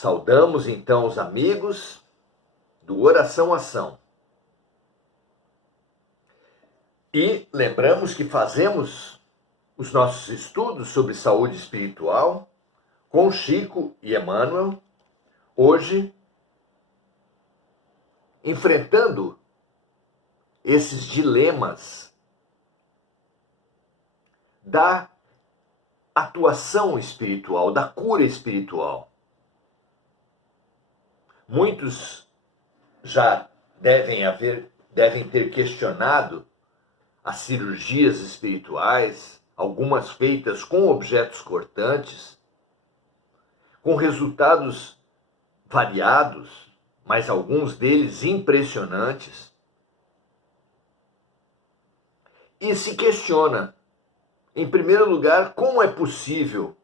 Saudamos então os amigos do Oração Ação. E lembramos que fazemos os nossos estudos sobre saúde espiritual com Chico e Emmanuel, hoje enfrentando esses dilemas da atuação espiritual, da cura espiritual. Muitos já devem ter questionado as cirurgias espirituais, algumas feitas com objetos cortantes, com resultados variados, mas alguns deles impressionantes. E se questiona, em primeiro lugar, como é possível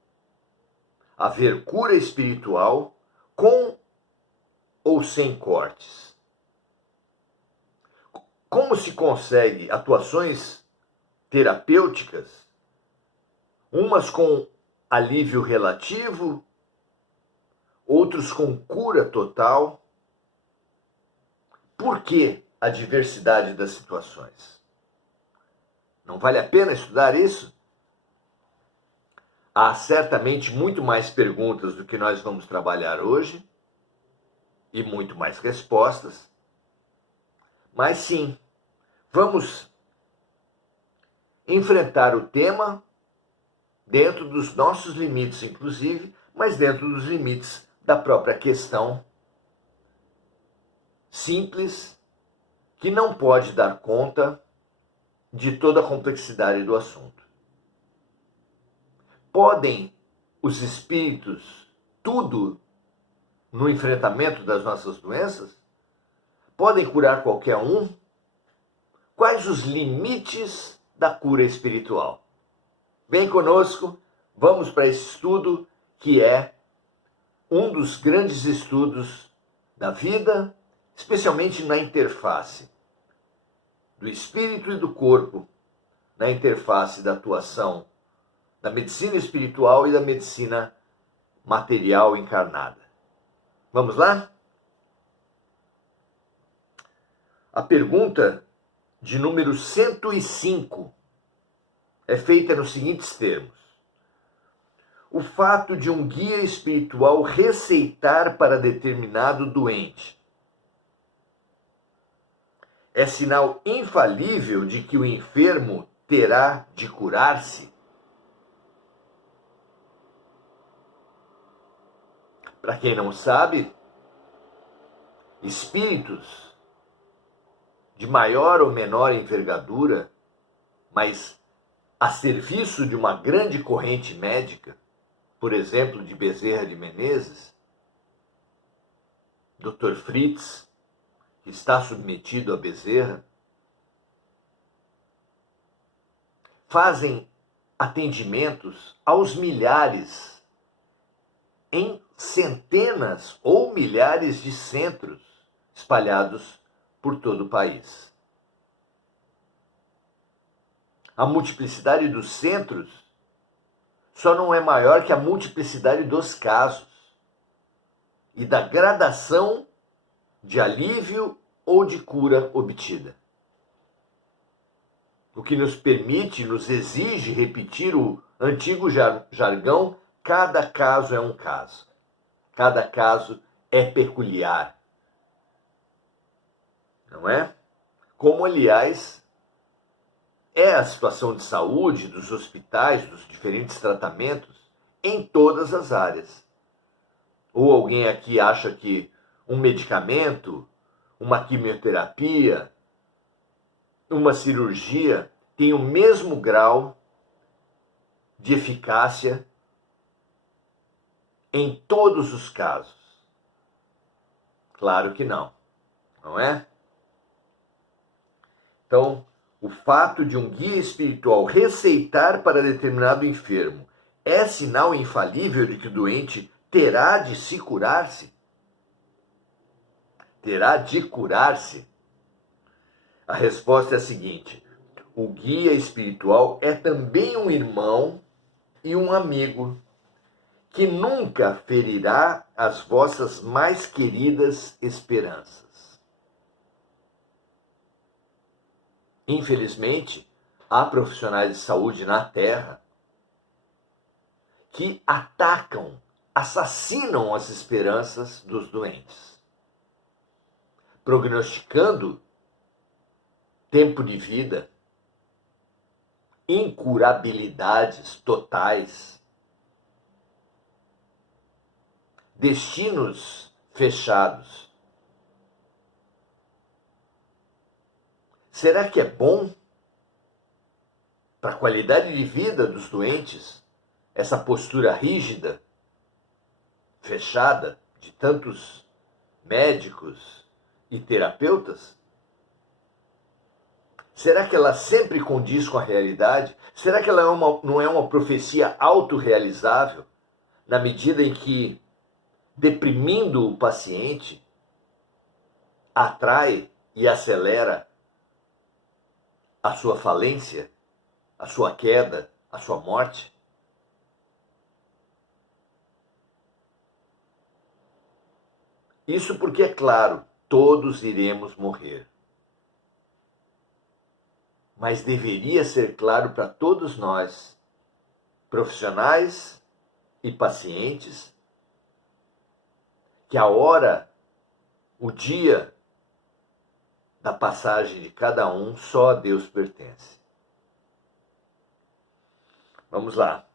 haver cura espiritual com ou sem cortes? Como se consegue atuações terapêuticas, umas com alívio relativo, outros com cura total? Por que a diversidade das situações? Não vale a pena estudar isso? Há certamente muito mais perguntas do que nós vamos trabalhar hoje e muito mais respostas. Mas sim, vamos enfrentar o tema dentro dos nossos limites, inclusive, mas dentro dos limites da própria questão simples, que não pode dar conta de toda a complexidade do assunto. Podem os espíritos tudo no enfrentamento das nossas doenças? Podem curar qualquer um? Quais os limites da cura espiritual? Vem conosco, vamos para esse estudo que é um dos grandes estudos da vida, especialmente na interface do espírito e do corpo, na interface da atuação da medicina espiritual e da medicina material encarnada. Vamos lá? A pergunta de número 105 é feita nos seguintes termos: o fato de um guia espiritual receitar para determinado doente é sinal infalível de que o enfermo terá de curar-se? Para quem não sabe, espíritos de maior ou menor envergadura, mas a serviço de uma grande corrente médica, por exemplo, de Bezerra de Menezes, Dr. Fritz, que está submetido a Bezerra, fazem atendimentos aos milhares, em centenas ou milhares de centros espalhados por todo o país. A multiplicidade dos centros só não é maior que a multiplicidade dos casos e da gradação de alívio ou de cura obtida. O que nos permite, nos exige repetir o antigo jargão: cada caso é um caso. Cada caso é peculiar. Não é? Como, aliás, é a situação de saúde dos hospitais, dos diferentes tratamentos, em todas as áreas. Ou alguém aqui acha que um medicamento, uma quimioterapia, uma cirurgia tem o mesmo grau de eficácia em todos os casos? Claro que não, não é? Então, o fato de um guia espiritual receitar para determinado enfermo é sinal infalível de que o doente terá de se curar-se? Terá de curar-se? A resposta é a seguinte: o guia espiritual é também um irmão e um amigo que nunca ferirá as vossas mais queridas esperanças. Infelizmente, há profissionais de saúde na Terra que atacam, assassinam as esperanças dos doentes, prognosticando tempo de vida, incurabilidades totais, destinos fechados. Será que é bom para a qualidade de vida dos doentes essa postura rígida, fechada, de tantos médicos e terapeutas? Será que ela sempre condiz com a realidade? Será que ela não é uma profecia autorrealizável, na medida em que, deprimindo o paciente, atrai e acelera a sua falência, a sua queda, a sua morte? Isso porque, é claro, todos iremos morrer. Mas deveria ser claro para todos nós, profissionais e pacientes, que a hora, o dia da passagem de cada um só a Deus pertence. Vamos lá.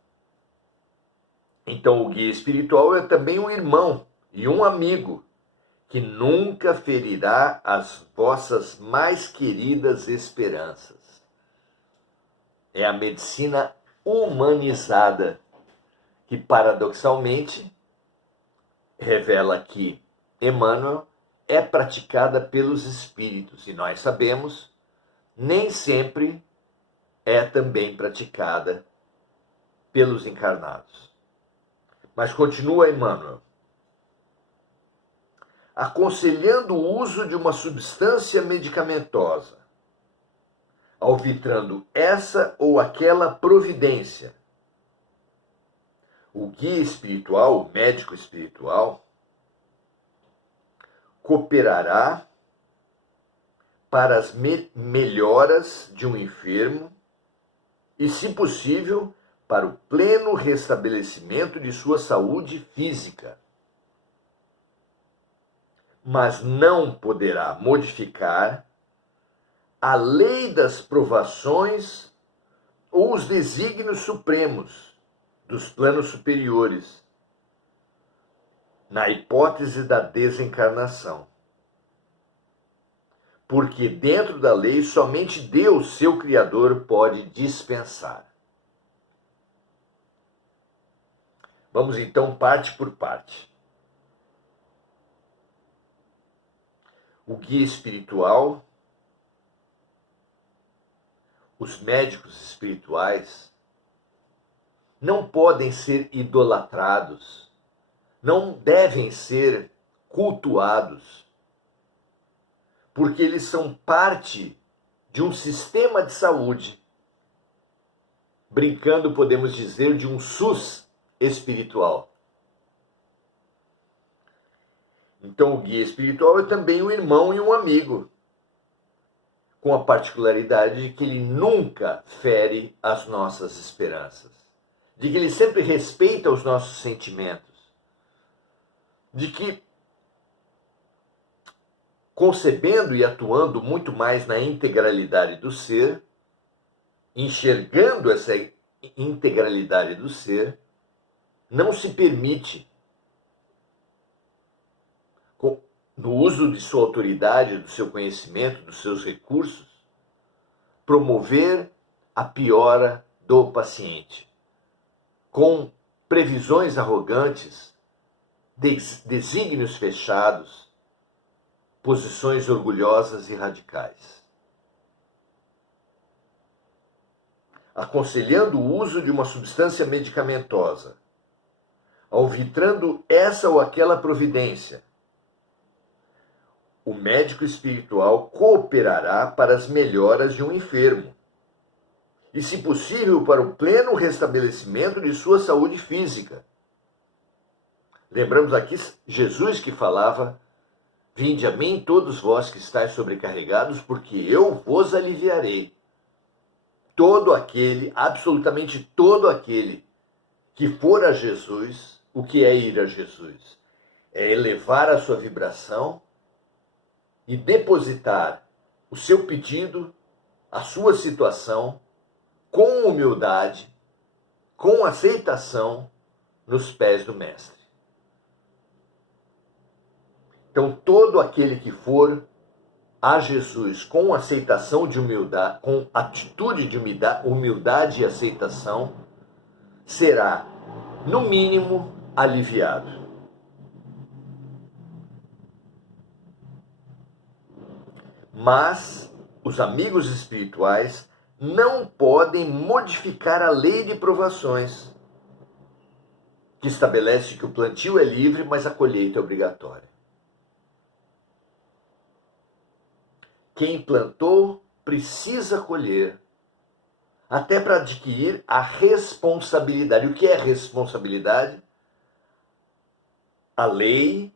Então, o guia espiritual é também um irmão e um amigo que nunca ferirá as vossas mais queridas esperanças. É a medicina humanizada que, paradoxalmente, revela que Emmanuel é praticada pelos espíritos, e nós sabemos, nem sempre é também praticada pelos encarnados. Mas continua Emmanuel: aconselhando o uso de uma substância medicamentosa, alvitrando essa ou aquela providência. O guia espiritual, o médico espiritual, cooperará para as melhoras de um enfermo e, se possível, para o pleno restabelecimento de sua saúde física. Mas não poderá modificar a lei das provações ou os desígnios supremos dos planos superiores, na hipótese da desencarnação. Porque dentro da lei somente Deus, seu Criador, pode dispensar. Vamos então parte por parte. O guia espiritual, os médicos espirituais, não podem ser idolatrados, não devem ser cultuados, porque eles são parte de um sistema de saúde. Brincando, podemos dizer, de um SUS espiritual. Então, o guia espiritual é também um irmão e um amigo, com a particularidade de que ele nunca fere as nossas esperanças, de que ele sempre respeita os nossos sentimentos, de que, concebendo e atuando muito mais na integralidade do ser, enxergando essa integralidade do ser, não se permite, no uso de sua autoridade, do seu conhecimento, dos seus recursos, promover a piora do paciente, com previsões arrogantes, desígnios fechados, posições orgulhosas e radicais. Aconselhando o uso de uma substância medicamentosa, alvitrando essa ou aquela providência, o médico espiritual cooperará para as melhoras de um enfermo e, se possível, para o pleno restabelecimento de sua saúde física, Lembramos aqui Jesus que falava: vinde a mim todos vós que estáis sobrecarregados, porque eu vos aliviarei. Todo aquele, absolutamente todo aquele que for a Jesus, o que é ir a Jesus? É elevar a sua vibração e depositar o seu pedido, a sua situação, com humildade, com aceitação, nos pés do Mestre. Então, todo aquele que for a Jesus com aceitação de humildade, com atitude de humildade e aceitação, será, no mínimo, aliviado. Mas os amigos espirituais não podem modificar a lei de provações, que estabelece que o plantio é livre, mas a colheita é obrigatória. Quem plantou precisa colher, até para adquirir a responsabilidade. O que é responsabilidade? A lei,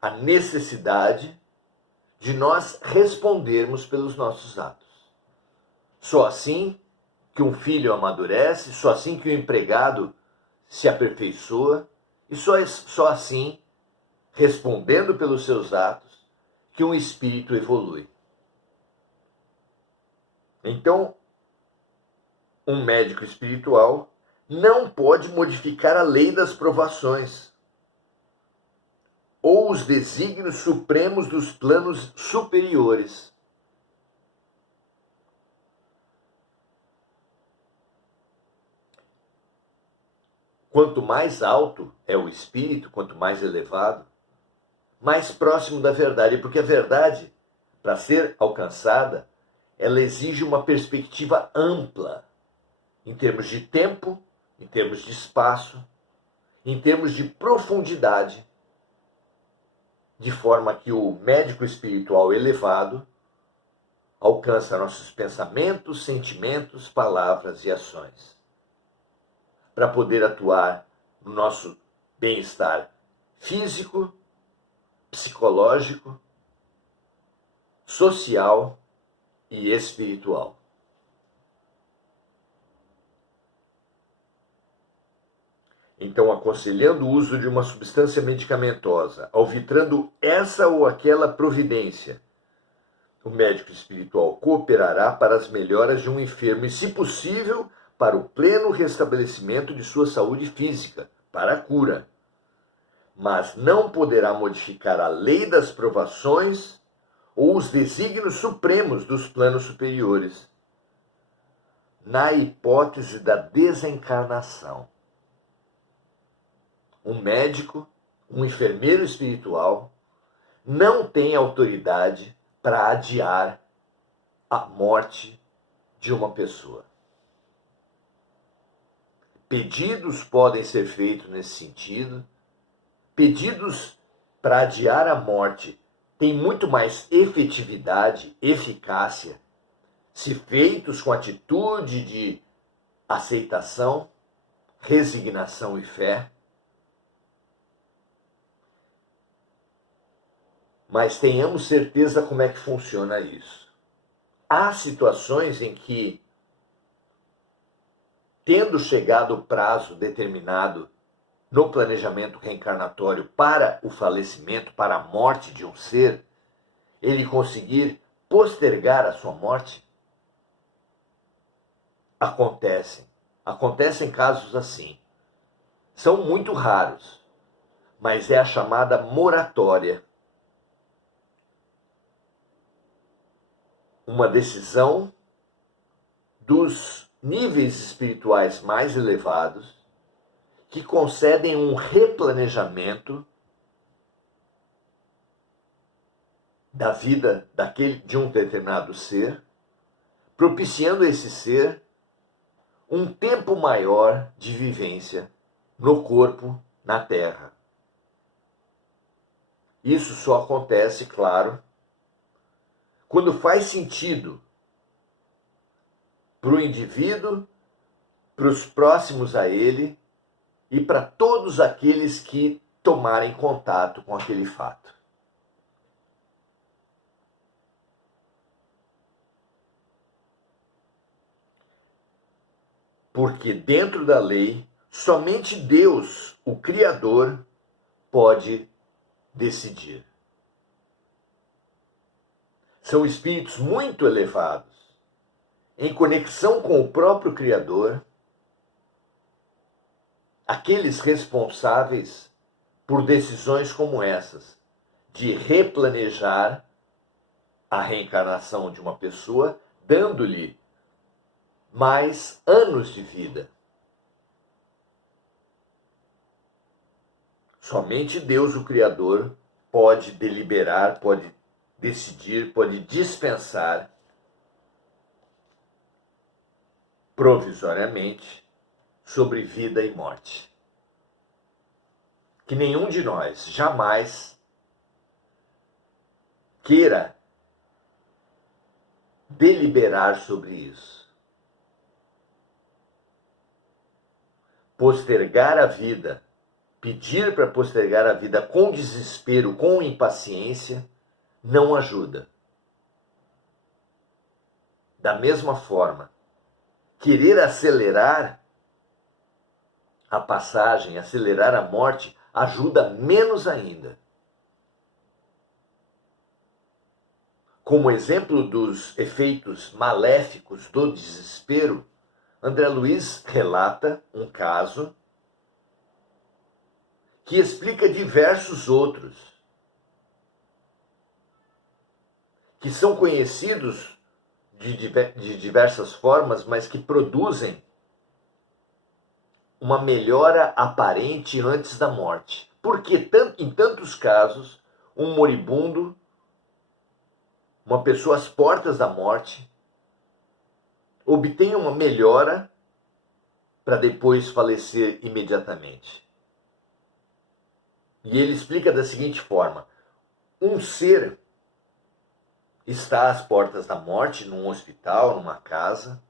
a necessidade de nós respondermos pelos nossos atos. Só assim que um filho amadurece, só assim que o empregado se aperfeiçoa, e só assim, respondendo pelos seus atos, que um espírito evolui. Então, um médico espiritual não pode modificar a lei das provações ou os desígnios supremos dos planos superiores. Quanto mais alto é o espírito, quanto mais elevado, mais próximo da verdade, porque a verdade, para ser alcançada, ela exige uma perspectiva ampla, em termos de tempo, em termos de espaço, em termos de profundidade, de forma que o médico espiritual elevado alcança nossos pensamentos, sentimentos, palavras e ações, para poder atuar no nosso bem-estar físico, psicológico, social e espiritual. Então, aconselhando o uso de uma substância medicamentosa, alvitrando essa ou aquela providência, o médico espiritual cooperará para as melhoras de um enfermo e, se possível, para o pleno restabelecimento de sua saúde física, para a cura. Mas não poderá modificar a lei das provações ou os desígnios supremos dos planos superiores, na hipótese da desencarnação. Um médico, um enfermeiro espiritual, não tem autoridade para adiar a morte de uma pessoa. Pedidos podem ser feitos nesse sentido. Pedidos para adiar a morte têm muito mais efetividade, eficácia, se feitos com atitude de aceitação, resignação e fé. Mas tenhamos certeza como é que funciona isso. Há situações em que, tendo chegado o prazo determinado no planejamento reencarnatório para o falecimento, para a morte de um ser, ele conseguir postergar a sua morte? Acontecem casos assim. São muito raros, mas é a chamada moratória. Uma decisão dos níveis espirituais mais elevados que concedem um replanejamento da vida de um determinado ser, propiciando a esse ser um tempo maior de vivência no corpo, na Terra. Isso só acontece, claro, quando faz sentido para o indivíduo, para os próximos a ele e para todos aqueles que tomarem contato com aquele fato. Porque dentro da lei, somente Deus, o Criador, pode decidir. São espíritos muito elevados, em conexão com o próprio Criador, aqueles responsáveis por decisões como essas, de replanejar a reencarnação de uma pessoa, dando-lhe mais anos de vida. Somente Deus, o Criador, pode deliberar, pode decidir, pode dispensar provisoriamente sobre vida e morte. Que nenhum de nós jamais queira deliberar sobre isso. Postergar a vida, pedir para postergar a vida com desespero, com impaciência, não ajuda. Da mesma forma, querer acelerar a passagem, acelerar a morte, ajuda menos ainda. Como exemplo dos efeitos maléficos do desespero, André Luiz relata um caso que explica diversos outros, que são conhecidos de diversas formas, mas que produzem uma melhora aparente antes da morte. Porque em tantos casos, um moribundo, uma pessoa às portas da morte, obtém uma melhora para depois falecer imediatamente. E ele explica da seguinte forma: um ser está às portas da morte, num hospital, numa casa,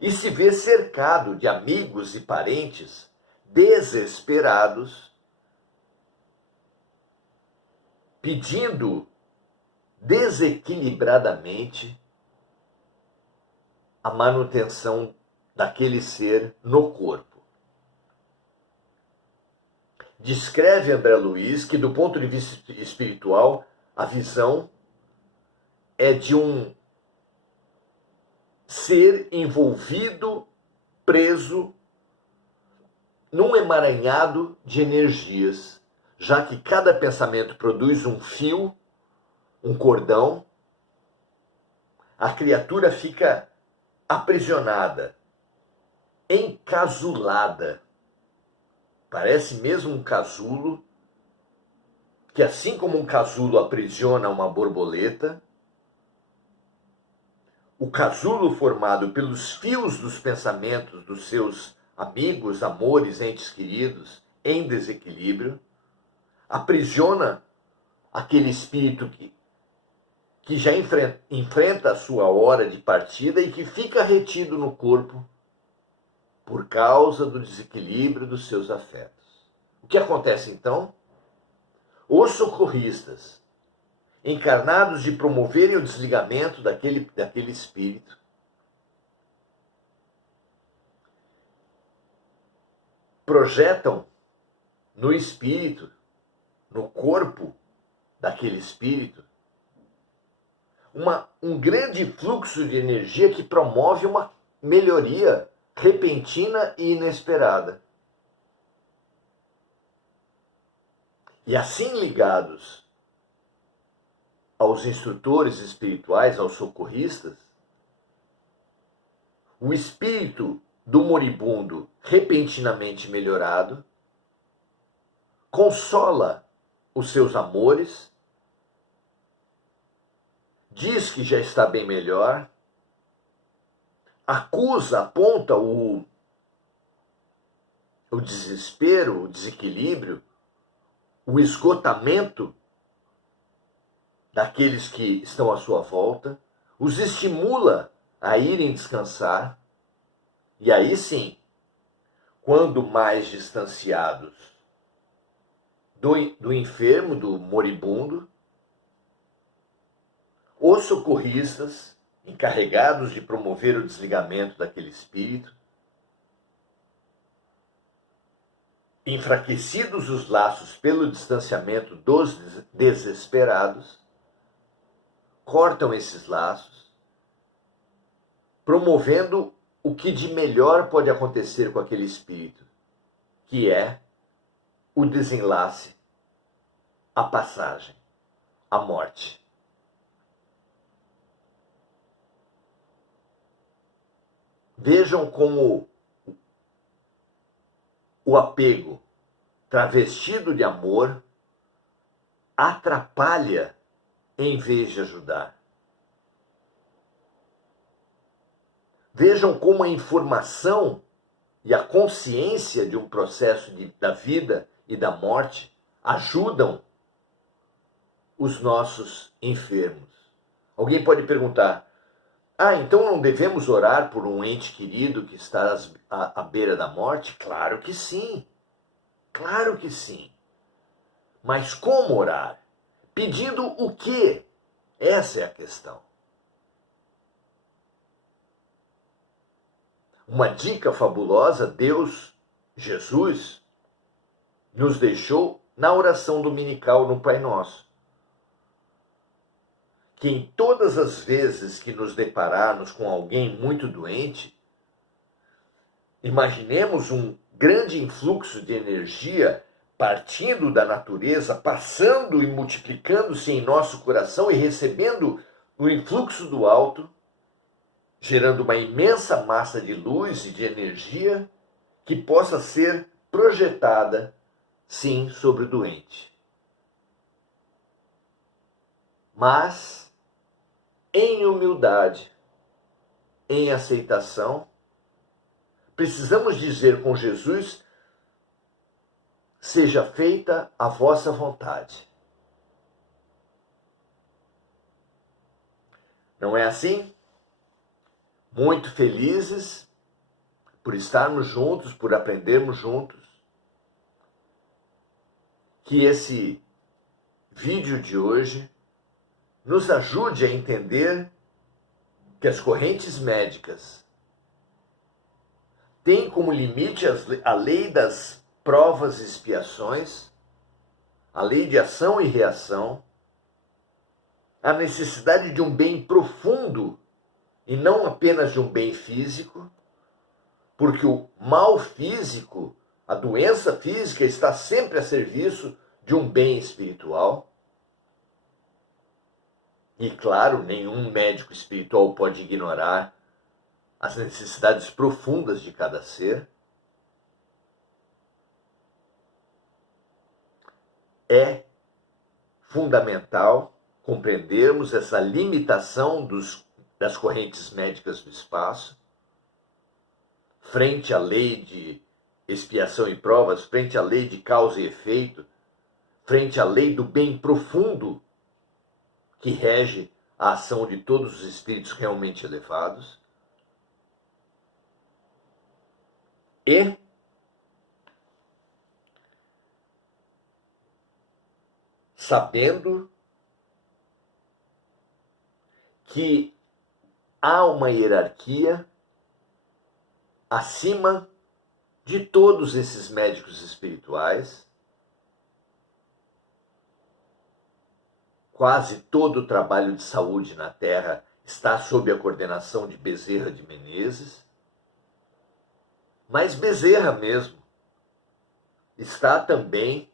e se vê cercado de amigos e parentes desesperados, pedindo desequilibradamente a manutenção daquele ser no corpo. Descreve André Luiz que, do ponto de vista espiritual, a visão é de um ser envolvido, preso num emaranhado de energias, já que cada pensamento produz um fio, um cordão, a criatura fica aprisionada, encasulada. Parece mesmo um casulo, que assim como um casulo aprisiona uma borboleta, o casulo formado pelos fios dos pensamentos dos seus amigos, amores, entes queridos, em desequilíbrio, aprisiona aquele espírito que já enfrenta a sua hora de partida e que fica retido no corpo por causa do desequilíbrio dos seus afetos. O que acontece então? Os socorristas, encarnados de promoverem o desligamento daquele espírito, projetam no espírito, no corpo daquele espírito, um grande fluxo de energia que promove uma melhoria repentina e inesperada. E assim ligados aos instrutores espirituais, aos socorristas, o espírito do moribundo repentinamente melhorado consola os seus amores, diz que já está bem melhor, acusa, aponta o desespero, o desequilíbrio, o esgotamento daqueles que estão à sua volta, os estimula a irem descansar, e aí sim, quando mais distanciados do enfermo, do moribundo, os socorristas, encarregados de promover o desligamento daquele espírito, enfraquecidos os laços pelo distanciamento dos desesperados, cortam esses laços, promovendo o que de melhor pode acontecer com aquele espírito, que é o desenlace, a passagem, a morte. Vejam como o apego travestido de amor atrapalha em vez de ajudar. Vejam como a informação e a consciência de um processo da vida e da morte ajudam os nossos enfermos. Alguém pode perguntar: então não devemos orar por um ente querido que está à beira da morte? Claro que sim. Claro que sim. Mas como orar? Pedindo o quê? Essa é a questão. Uma dica fabulosa Deus, Jesus, nos deixou na oração dominical no Pai Nosso. Que em todas as vezes que nos depararmos com alguém muito doente, imaginemos um grande influxo de energia partindo da natureza, passando e multiplicando-se em nosso coração e recebendo o influxo do alto, gerando uma imensa massa de luz e de energia que possa ser projetada, sim, sobre o doente. Mas, em humildade, em aceitação, precisamos dizer com Jesus: seja feita a vossa vontade. Não é assim? Muito felizes por estarmos juntos, por aprendermos juntos. Que esse vídeo de hoje nos ajude a entender que as correntes médicas têm como limite a lei das provas e expiações, a lei de ação e reação, a necessidade de um bem profundo e não apenas de um bem físico, porque o mal físico, a doença física, está sempre a serviço de um bem espiritual. E claro, nenhum médico espiritual pode ignorar as necessidades profundas de cada ser. É fundamental compreendermos essa limitação das correntes médicas do espaço, frente à lei de expiação e provas, frente à lei de causa e efeito, frente à lei do bem profundo que rege a ação de todos os espíritos realmente elevados. E sabendo que há uma hierarquia acima de todos esses médicos espirituais. Quase todo o trabalho de saúde na Terra está sob a coordenação de Bezerra de Menezes. Mas Bezerra mesmo está também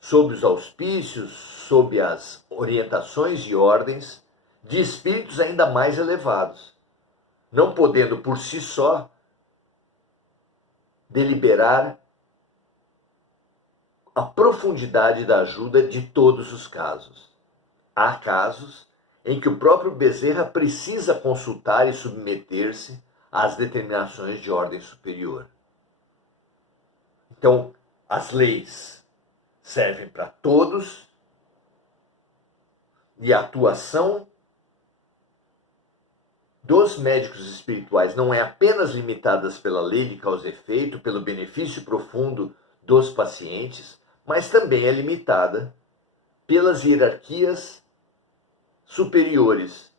sob os auspícios, sob as orientações e ordens de espíritos ainda mais elevados, não podendo por si só deliberar a profundidade da ajuda de todos os casos. Há casos em que o próprio Bezerra precisa consultar e submeter-se às determinações de ordem superior. Então, as leis servem para todos e a atuação dos médicos espirituais não é apenas limitada pela lei de causa e efeito, pelo benefício profundo dos pacientes, mas também é limitada pelas hierarquias superiores,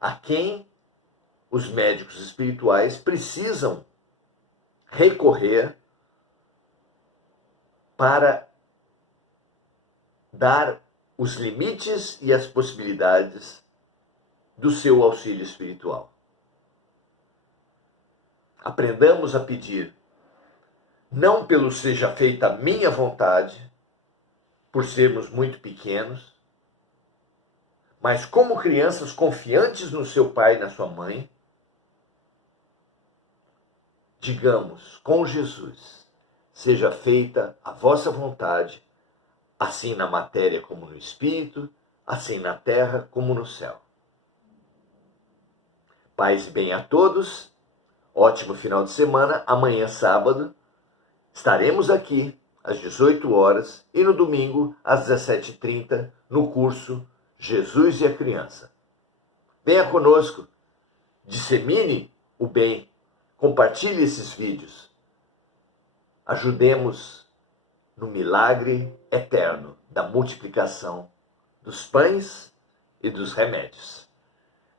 a quem os médicos espirituais precisam recorrer para dar os limites e as possibilidades do seu auxílio espiritual. Aprendamos a pedir, não pelo seja feita a minha vontade, por sermos muito pequenos, mas como crianças confiantes no seu pai e na sua mãe, digamos com Jesus, seja feita a vossa vontade, assim na matéria como no espírito, assim na terra como no céu. Paz e bem a todos, ótimo final de semana. Amanhã, sábado, estaremos aqui às 18 horas e no domingo às 17h30 no curso Jesus e a Criança. Venha conosco, dissemine o bem, compartilhe esses vídeos. Ajudemos no milagre eterno da multiplicação dos pães e dos remédios.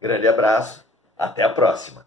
Grande abraço, até a próxima.